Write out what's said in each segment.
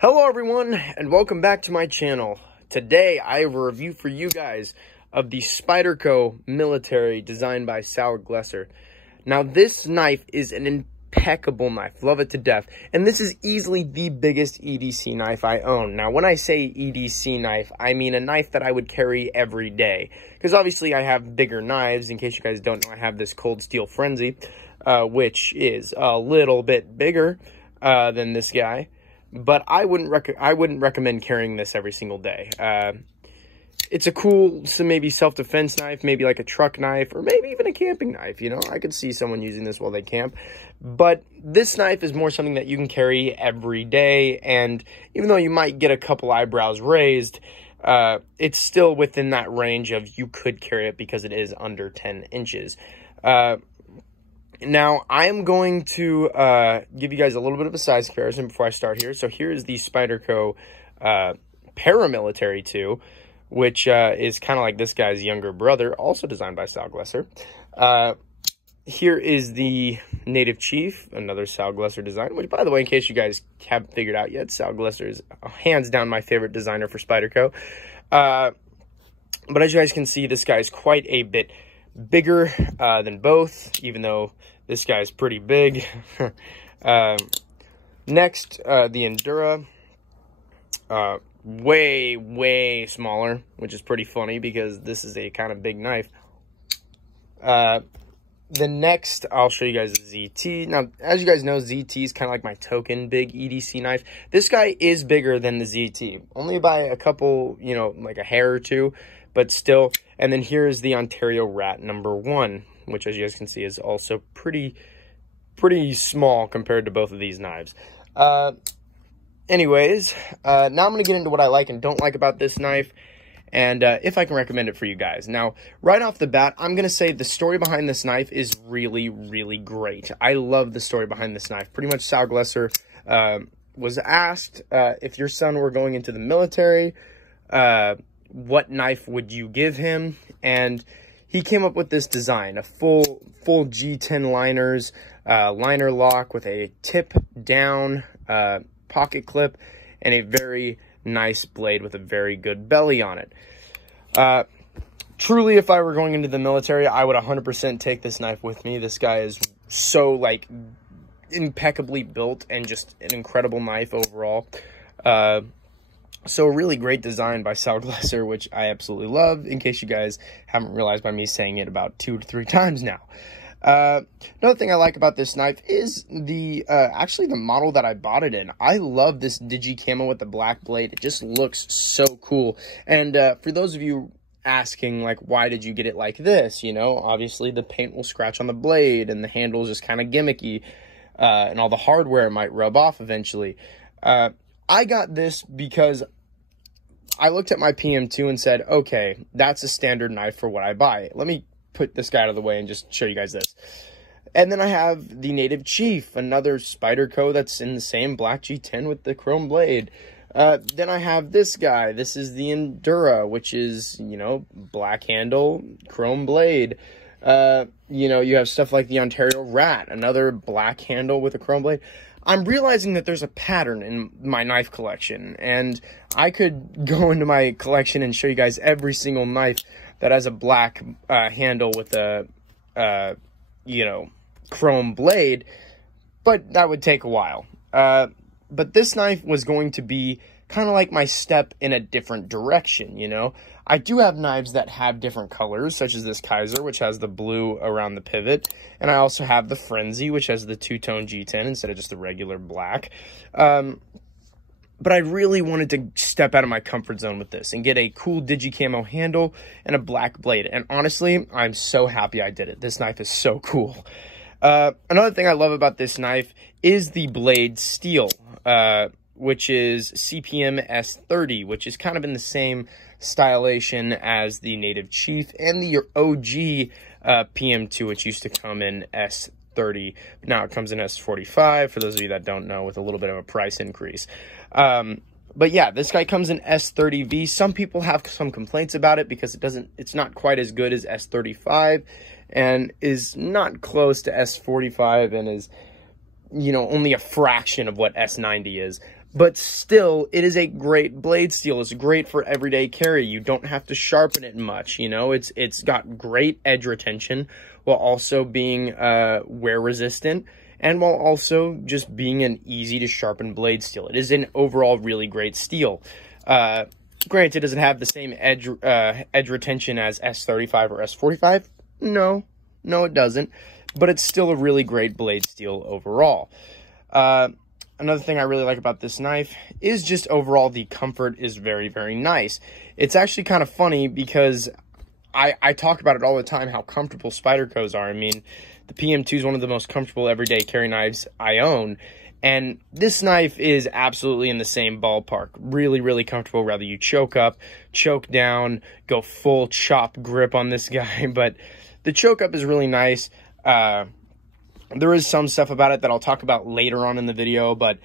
Hello everyone, and welcome back to my channel. Today I have a review for you guys of the Spyderco military designed by Sal Glesser. Now this knife is an impeccable knife, love it to death, and this is easily the biggest EDC knife I own. Now when I say EDC knife, I mean a knife that I would carry every day, because obviously I have bigger knives. In case you guys don't know, I have this Cold Steel Frenzy, which is a little bit bigger than this guy. But I wouldn't recommend carrying this every single day. It's a cool, maybe self-defense knife, maybe like a truck knife, or maybe even a camping knife, you know? I could see someone using this while they camp. But this knife is more something that you can carry every day, and even though you might get a couple eyebrows raised, it's still within that range of you could carry it because it is under 10 inches. Now, I am going to give you guys a little bit of a size comparison before I start here. So here is the Spyderco Paramilitary 2, which is kind of like this guy's younger brother, also designed by Sal Glesser. Here is the Native Chief, another Sal Glesser design, which, by the way, in case you guys haven't figured out yet, Sal Glesser is hands down my favorite designer for Spyderco. But as you guys can see, this guy is quite a bit bigger than both, even though this guy's pretty big. Next, the Endura, way smaller, which is pretty funny because this is a kind of big knife. The next, I'll show you guys the ZT. Now, as you guys know, ZT is kind of like my token big EDC knife. This guy is bigger than the ZT, only by a couple, you know, like a hair or two, but still. And then here is the Ontario Rat #1, which, as you guys can see, is also pretty small compared to both of these knives. Anyways, now I'm going to get into what I like and don't like about this knife, and if I can recommend it for you guys. Now, right off the bat, I'm going to say the story behind this knife is really great. I love the story behind this knife. Pretty much Sal Glesser was asked if your son were going into the military, what knife would you give him? And he came up with this design, a full G10 liners, liner lock with a tip down pocket clip, and a very nice blade with a very good belly on it. Truly, if I were going into the military, I would 100% take this knife with me. This guy is so, like, impeccably built and just an incredible knife overall. So a really great design by Sal Glesser, which I absolutely love, in case you guys haven't realized by me saying it about 2 to 3 times now. Another thing I like about this knife is the, actually the model that I bought it in. I love this Digi Camo with the black blade. It just looks so cool. And, for those of you asking, like, why did you get it like this? You know, obviously the paint will scratch on the blade and the handle is just kind of gimmicky, and all the hardware might rub off eventually. I got this because I looked at my PM2 and said, okay, that's a standard knife for what I buy. Let me put this guy out of the way and just show you guys this. And then I have the Native Chief, another Spyderco that's in the same black G10 with the chrome blade. Then I have this guy. This is the Endura, which is, you know, black handle, chrome blade. You know, you have stuff like the Ontario Rat, another black handle with a chrome blade. I'm realizing that there's a pattern in my knife collection, and I could go into my collection and show you guys every single knife that has a black handle with a, you know, chrome blade, but that would take a while. But this knife was going to be kind of like my step in a different direction, you know? I do have knives that have different colors, such as this Kaiser, which has the blue around the pivot. And I also have the Frenzy, which has the two-tone G10 instead of just the regular black. But I really wanted to step out of my comfort zone with this and get a cool Digi Camo handle and a black blade. And honestly, I'm so happy I did it. This knife is so cool. Another thing I love about this knife is the blade steel, which is CPM S30, which is kind of in the same stylization as the Native Chief and the OG PM2, which used to come in S30. Now it comes in S45, for those of you that don't know, with a little bit of a price increase. But yeah, this guy comes in S30V. Some people have some complaints about it because it's not quite as good as S35 and is not close to S45 and is, you know, only a fraction of what S90 is. but still, it is a great blade steel. It's great for everyday carry. You don't have to sharpen it much, you know. It's got great edge retention while also being wear resistant, and while also just being an easy to sharpen blade steel. It is an overall really great steel. Granted, does it have the same edge retention as S35 or S45? No, it doesn't. But it's still a really great blade steel overall. Another thing I really like about this knife is just overall the comfort is very, very nice. It's actually kind of funny because I talk about it all the time, how comfortable Spydercos are. I mean, the PM2 is one of the most comfortable everyday carry knives I own. And this knife is absolutely in the same ballpark. Really, really comfortable, whether you choke up, choke down, go full chop grip on this guy. But the choke up is really nice. There is some stuff about it that I'll talk about later on in the video, but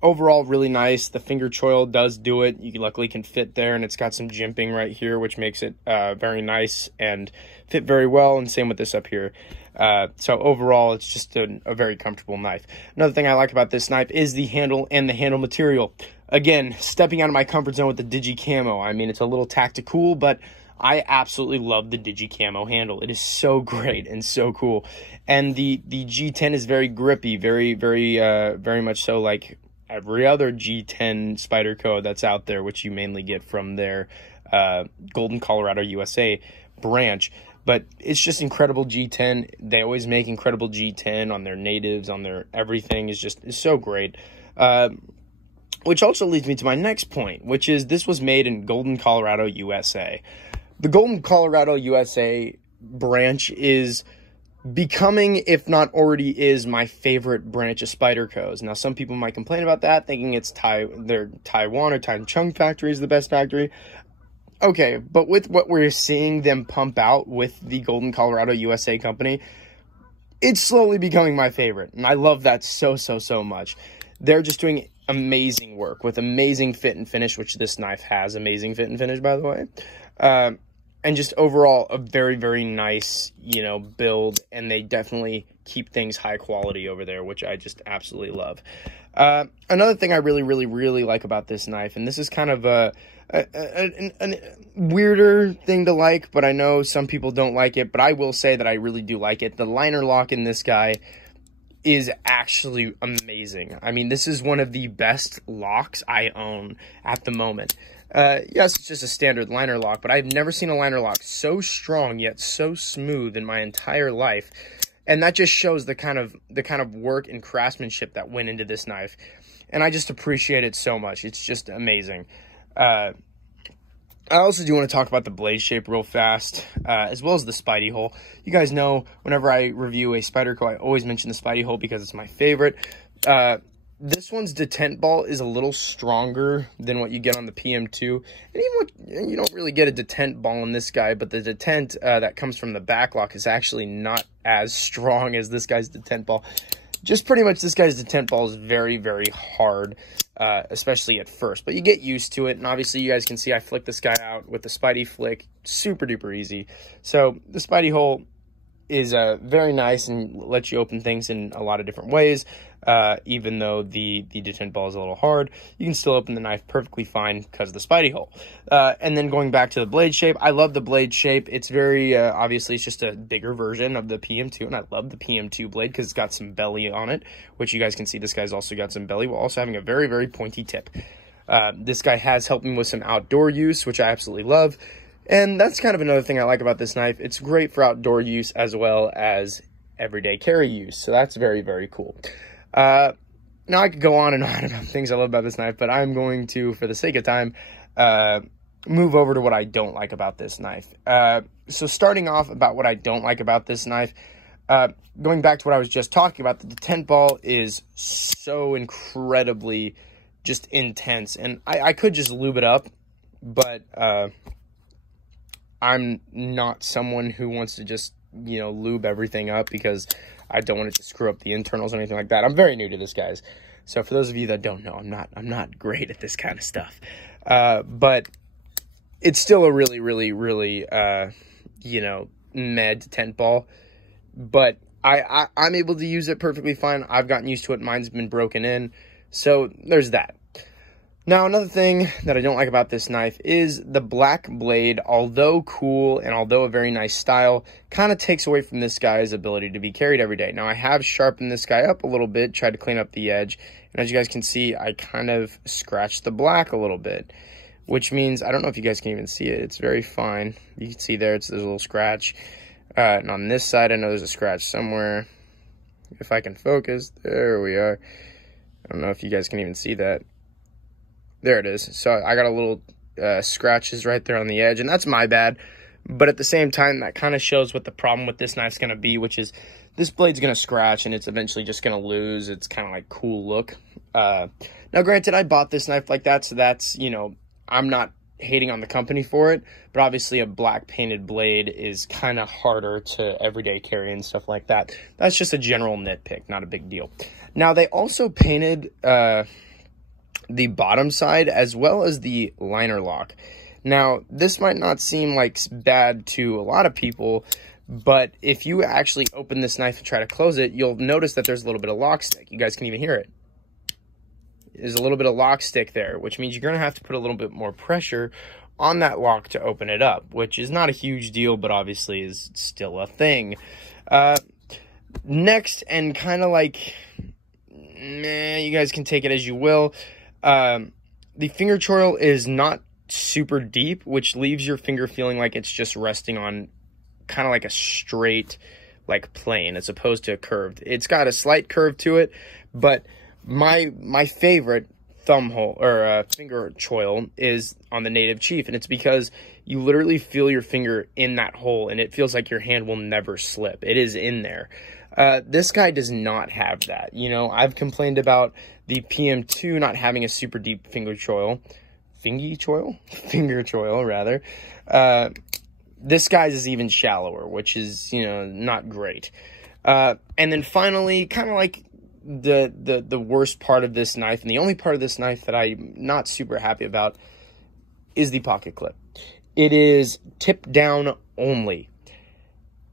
overall really nice. The finger choil does do it. You luckily can fit there, and it's got some jimping right here, which makes it very nice and fit very well, and same with this up here. So overall, it's just a very comfortable knife. Another thing I like about this knife is the handle and the handle material. Again, stepping out of my comfort zone with the Digi Camo. I mean, it's a little tactical, but I absolutely love the Digi Camo handle. It is so great and so cool. And the G10 is very grippy, very much so like every other G10 Spyderco that's out there, which you mainly get from their Golden, Colorado, USA branch. But it's just incredible G10. They always make incredible G10 on their natives, on their everything. It's so great. Which also leads me to my next point, which is this was made in Golden, Colorado, USA. The Golden, Colorado, USA branch is becoming, if not already is, my favorite branch of Spydercos. Now, some people might complain about that, thinking it's their Taiwan or Taichung factory is the best factory. Okay, but with what we're seeing them pump out with the Golden, Colorado, USA company, it's slowly becoming my favorite. And I love that so much. They're just doing amazing work with amazing fit and finish, which this knife has amazing fit and finish, by the way. And just overall a very nice, you know, build, and they definitely keep things high quality over there, which I just absolutely love. Another thing I really like about this knife, and this is kind of a weirder thing to like, but I know some people don't like it, but I will say that I really do like it. The liner lock in this guy is actually amazing. I mean, this is one of the best locks I own at the moment. Yes, it's just a standard liner lock, but I've never seen a liner lock so strong yet so smooth in my entire life. And that just shows the kind of work and craftsmanship that went into this knife. And I just appreciate it so much. It's just amazing. I also do want to talk about the blade shape real fast, as well as the Spidey Hole. You guys know whenever I review a Spyderco, I always mention the Spidey Hole because it's my favorite. This one's detent ball is a little stronger than what you get on the PM2. And even you don't really get a detent ball in this guy, but the detent that comes from the back lock is actually not as strong as this guy's detent ball. Just pretty much this guy's detent ball is very hard, especially at first. But you get used to it, and obviously you guys can see I flick this guy out with the Spidey flick. Super duper easy. So the Spidey Hole is very nice and lets you open things in a lot of different ways. Even though the detent ball is a little hard, you can still open the knife perfectly fine because of the Spidey Hole. And then going back to the blade shape, I love the blade shape. It's very, obviously it's just a bigger version of the PM2, and I love the PM2 blade because it's got some belly on it, which you guys can see this guy's also got some belly while also having a very pointy tip. This guy has helped me with some outdoor use, which I absolutely love. And that's kind of another thing I like about this knife. It's great for outdoor use as well as everyday carry use. So that's very cool. Now I could go on and on about things I love about this knife, but I'm going to, for the sake of time, move over to what I don't like about this knife. So starting off about what I don't like about this knife, going back to what I was just talking about, the detent ball is so incredibly just intense. And I could just lube it up, but I'm not someone who wants to just, you know, lube everything up because I don't want it to screw up the internals or anything like that. I'm very new to this, guys. So for those of you that don't know, I'm not great at this kind of stuff. But it's still a really, you know, mad detent ball. But I'm able to use it perfectly fine. I've gotten used to it. Mine's been broken in. So there's that. Now, another thing that I don't like about this knife is the black blade, although cool and although a very nice style, kind of takes away from this guy's ability to be carried every day. Now, I have sharpened this guy up a little bit, tried to clean up the edge, and as you guys can see, I kind of scratched the black a little bit, which means, I don't know if you guys can even see it, it's very fine. You can see there's a little scratch. And on this side, I know there's a scratch somewhere. If I can focus, there we are. I don't know if you guys can even see that. There it is. So I got a little scratches right there on the edge, and that's my bad. But at the same time, that kind of shows what the problem with this knife's going to be, which is this blade's going to scratch, and it's eventually just going to lose its kind of like cool look. Now, granted, I bought this knife like that, so that's, you know, I'm not hating on the company for it, but obviously a black painted blade is kind of harder to everyday carry and stuff like that. That's just a general nitpick, not a big deal. Now, they also painted the bottom side as well as the liner lock. Now, this might not seem like bad to a lot of people, but if you actually open this knife and try to close it, you'll notice that there's a little bit of lock stick. You guys can even hear it. There's a little bit of lock stick there, which means you're going to have to put a little bit more pressure on that lock to open it up, which is not a huge deal, but obviously is still a thing. Next, and kind of like, you guys can take it as you will, the finger choil is not super deep, which leaves your finger feeling like it's just resting on kind of like a straight, like plane, as opposed to a curved. It's got a slight curve to it, but my favorite thumb hole or finger choil is on the Native Chief, and it's because you literally feel your finger in that hole, and it feels like your hand will never slip. It is in there. This guy does not have that. You know, I've complained about the PM2 not having a super deep finger choil. Finger choil, rather. This guy's is even shallower, which is, you know, not great. And then finally, kind of like the worst part of this knife, and the only part of this knife that I'm not super happy about, is the pocket clip. It is tip down only.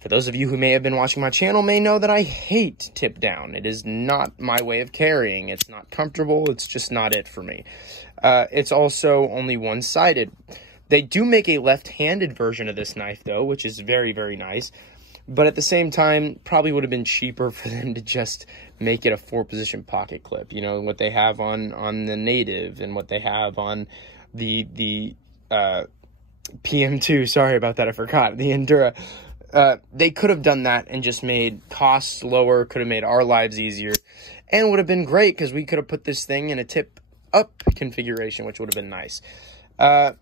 For those of you who may have been watching my channel may know that I hate tip down. It is not my way of carrying. It's not comfortable. It's just not it for me. It's also only one-sided. They do make a left-handed version of this knife, though, which is very, very nice. But at the same time, probably would have been cheaper for them to just make it a 4-position pocket clip. You know, what they have on the Native and what they have on the PM2. Sorry about that, I forgot. The Endura. They could have done that and just made costs lower, could have made our lives easier, and would have been great because we could have put this thing in a tip-up configuration, which would have been nice.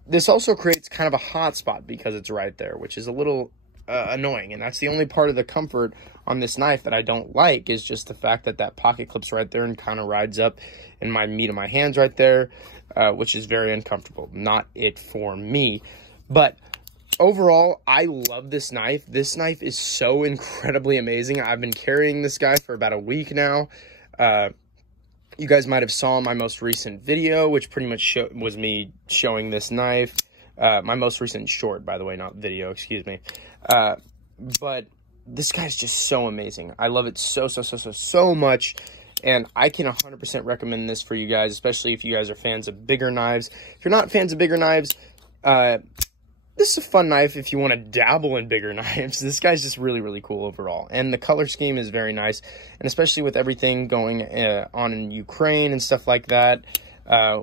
This also creates kind of a hot spot because it's right there, which is a little annoying, and that's the only part of the comfort on this knife that I don't like, is just the fact that that pocket clip's right there and kind of rides up in my meat of my hands right there, which is very uncomfortable. Not it for me. But overall, I love this knife. This knife is so incredibly amazing. I've been carrying this guy for about a week now. You guys might have saw my most recent video, which pretty much was me showing this knife. My most recent short, by the way, not video, excuse me. But this guy's just so amazing. I love it so much. And I can 100% recommend this for you guys, especially if you guys are fans of bigger knives. If you're not fans of bigger knives, this is a fun knife if you want to dabble in bigger knives. This guy's just really, really cool overall. And the color scheme is very nice. And especially with everything going on in Ukraine and stuff like that,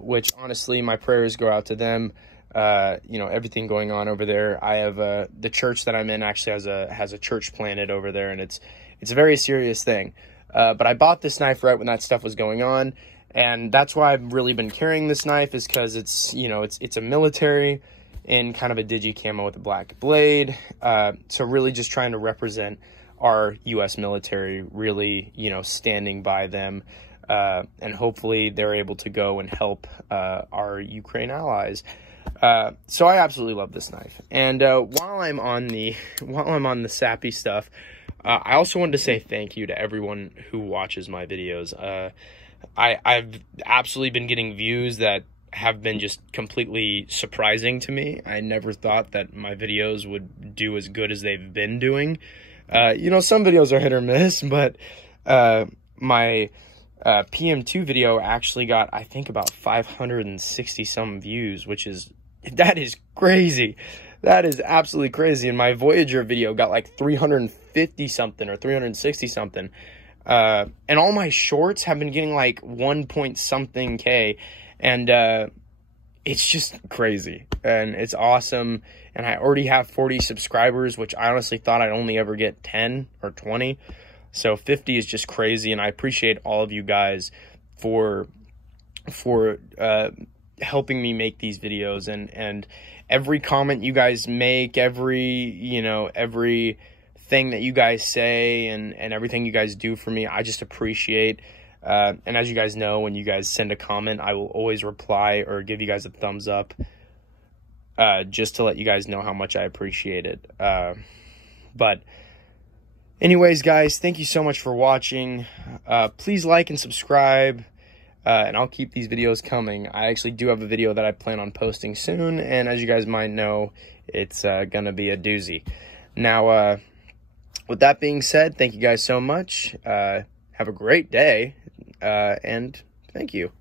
which honestly, my prayers go out to them. You know, everything going on over there. I have the church that I'm in actually has a church planted over there, and it's a very serious thing. But I bought this knife right when that stuff was going on, and that's why I've really been carrying this knife, is because it's, you know, it's a military in kind of a Digi camo with a black blade. So really just trying to represent our U.S. military, really, you know, standing by them, and hopefully they're able to go and help our Ukraine allies. So I absolutely love this knife. And while I'm on the sappy stuff, I also wanted to say thank you to everyone who watches my videos. I've absolutely been getting views that have been just completely surprising to me. I never thought that my videos would do as good as they've been doing. You know, some videos are hit or miss, but my PM2 video actually got, I think, about 560 some views, that is crazy. That is absolutely crazy. And my Voyager video got like 350 something or 360 something. And all my shorts have been getting like 1 point something K. And it's just crazy. And it's awesome. And I already have 40 subscribers, which I honestly thought I'd only ever get 10 or 20. So 50 is just crazy. And I appreciate all of you guys for helping me make these videos, and every comment you guys make, every thing that you guys say, and everything you guys do for me, I just appreciate. And as you guys know, when you guys send a comment, I will always reply or give you guys a thumbs up, just to let you guys know how much I appreciate it. But anyways, guys, thank you so much for watching. Please like and subscribe. And I'll keep these videos coming. I actually do have a video that I plan on posting soon, and as you guys might know, it's gonna be a doozy. Now, with that being said, thank you guys so much. Have a great day, and thank you.